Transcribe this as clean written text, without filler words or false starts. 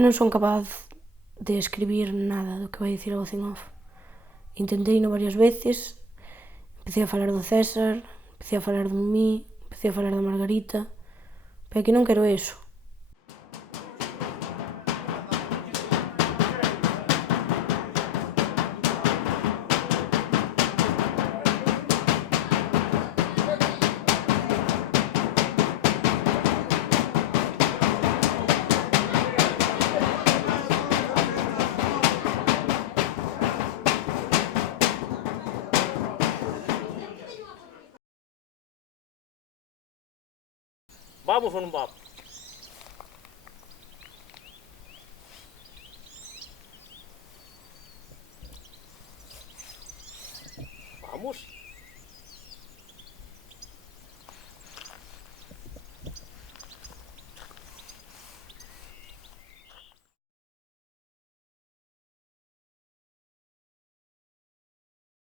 non son capaz de escribir nada do que vai dicir a voz en off. Intenteino varias veces, empecé a falar do César, empecé a falar de mí, empecé a falar da Margarita, pero que non quero eso. Vamos ou non vamos? Vamos?